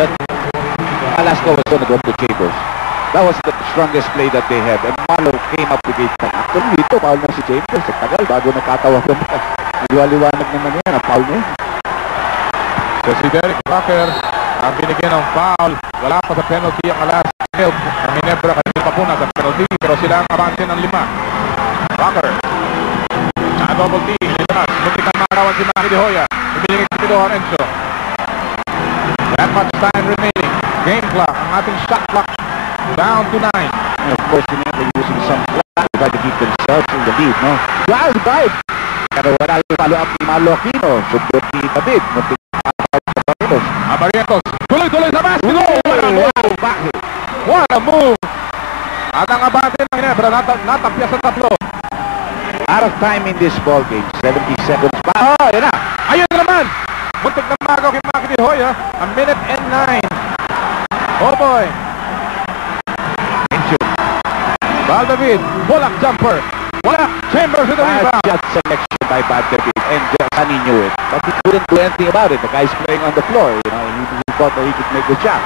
that Alaska was going to go to Chambers. That was the strongest play that they had. And Marlo came up with it. Actually, dito, foul na si Chambers. Tagal, bago nakatawag naman. Liwaliwanag naman yan, ang foul niya. So si Derek Walker ang binigyan ng foul. Wala pa sa penalty ang Alaska Milk. Ang Ginebra kanina pa po nasa penalty. Pero sila ang abante ng 5. Walker. Double T. Muntik ang makawan si Maki De Hoya. Ibinigay si Pito Horenzo. That much time remaining. Game clock. Ang ating shot clock down to 9. And of course, they're using some flat to try to keep themselves in the lead, no? Wow, dive! Pero wala yung follow-up ni Marlo Aquino. Subot ni David. Muntik Barrientos. Tuloy-tuloy sa basket. What a move! At ang abante ng Ginebra natapya sa tablo. Out of time in this ball game. 70 seconds pa. Oh, yun na. Ayun naman. Muntik na magaw kay Maki De Hoya. A minute and 9. Oh boy. Val David. Bullock jumper. Wala. Chambers with the rebound. Shot selection by Val David. And Sunny knew it. But he couldn't do anything about it. The guy's playing on the floor. You know, he thought that he could make the shot.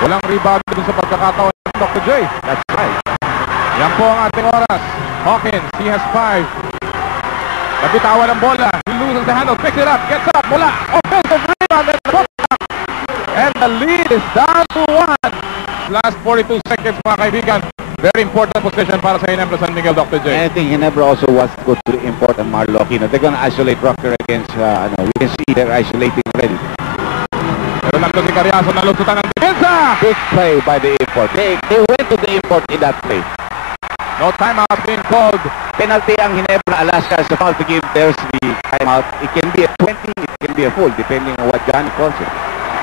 Walang rebound dun sa pagkakataon ng Dr. J. That's right. Yan po ang ating oras. Hawkins, he has 5. Nabitawan ang bola. He loses the handle, picks it up, gets up, bola. Offensive rebound and the putback. And the lead is down to 1. Last 42 seconds, mga kaibigan. Very important position para sa Ginebra San Miguel, Dr. J. And I think Ginebra also wants to go to the important Marlo Aquino. They're going to isolate Rocker against, we can see they're isolating already. Pero nandun si Cariaso, nalusutan ng depensa. Big play by the import. They went to the import in that play. No timeout being called. Penalty ang Ginebra. Alaska has the foul to give. There's the timeout. It can be a 20, it can be a full, depending on what Johnny calls it.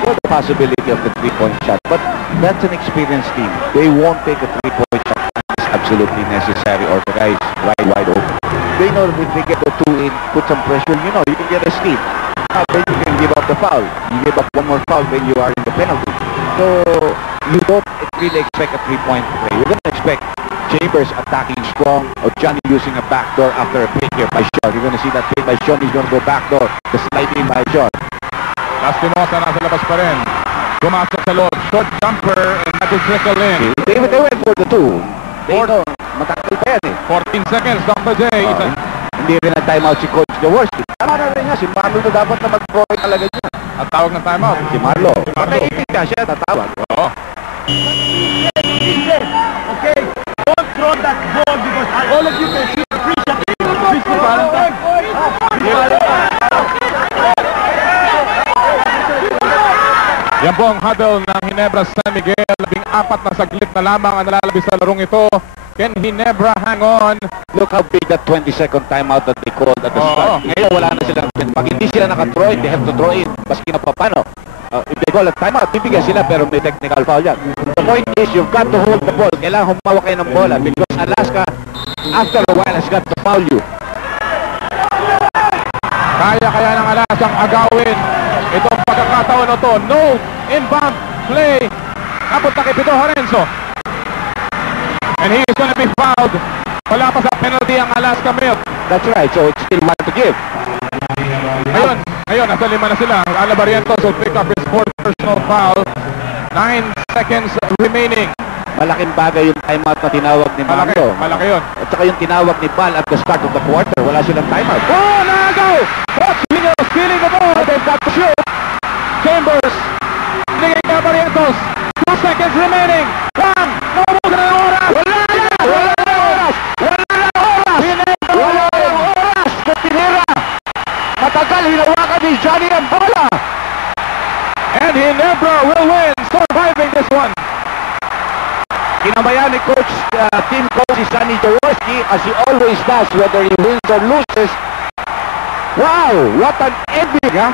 So the possibility of the 3-point shot. But that's an experienced team. They won't take a 3-point shot unless absolutely necessary or the guy is wide open. They know that if they get the 2 in, put some pressure, you know, you can get a steal. Then you can give up the foul. You give up one more foul, then you are in the penalty. So you don't really expect a 3-point play. You're going to expect Chambers attacking strong, or Johnny using a backdoor after a pick here by Sean. You're going to see that pick by Sean. He's going to go backdoor. The slide in by Sean. Lastimosa nasa labas pa rin. Gumasok sa loob. Short jumper and that will trickle in. They went for the 2. They know, matagal pa yan eh. 14 seconds, Dr. J. Hindi rin na timeout si Coach Jaworski. Tama na rin nga, si Marlo na dapat na mag-throw talaga niya. At tawag ng timeout. Si Marlo. Makaipin ka siya, tatawag. Oo. Okay, don't throw that ball because all of you can shoot a free shot. Yan po ang huddle ng Ginebra San Miguel. 14 na saglit na lamang ang nalalabis sa larong ito. Can Ginebra hang on? Look how big that 20-second timeout that they called at the start. Ngayon wala na sila. Pag hindi sila naka-throw in, they have to throw in. Baski na pa paano. If they call a timeout, bibigyan sila pero may technical foul yan. The point is, you've got to hold the ball. Kailangan humawak kayo ng bola because Alaska, after a while, has got to foul you. Kaya ng Alaska ang agawin itong pagkakataon na to. No inbound play. Napunta kay Pito Horenzo. And he is going to be fouled. Wala pa sa penalty ang Alaska Milk. That's right, so it's still one to give. Ngayon, nasa 5 na sila. Ala Barrientos will pick up his 4th personal foul. 9 seconds remaining. Malaking bagay yung timeout na tinawag ni Marlo. Malaki yun. At saka yung tinawag ni Val at the start of the quarter. Wala silang timeout. Oh, nagaw! Pochino stealing the ball. They've got to shoot. Chambers. Binigay ka Barrientos. 2 seconds remaining. Bang! Naubos na ng oras. Wala na oras. Wala na oras. Tinira. Matagal, hinawakan ni Johnny ang bola. And Ginebra will win, surviving this one. Kinamayan ni Coach, team coach si Sonny Jaworski as he always does, whether he wins or loses. Wow, what an epic, ha?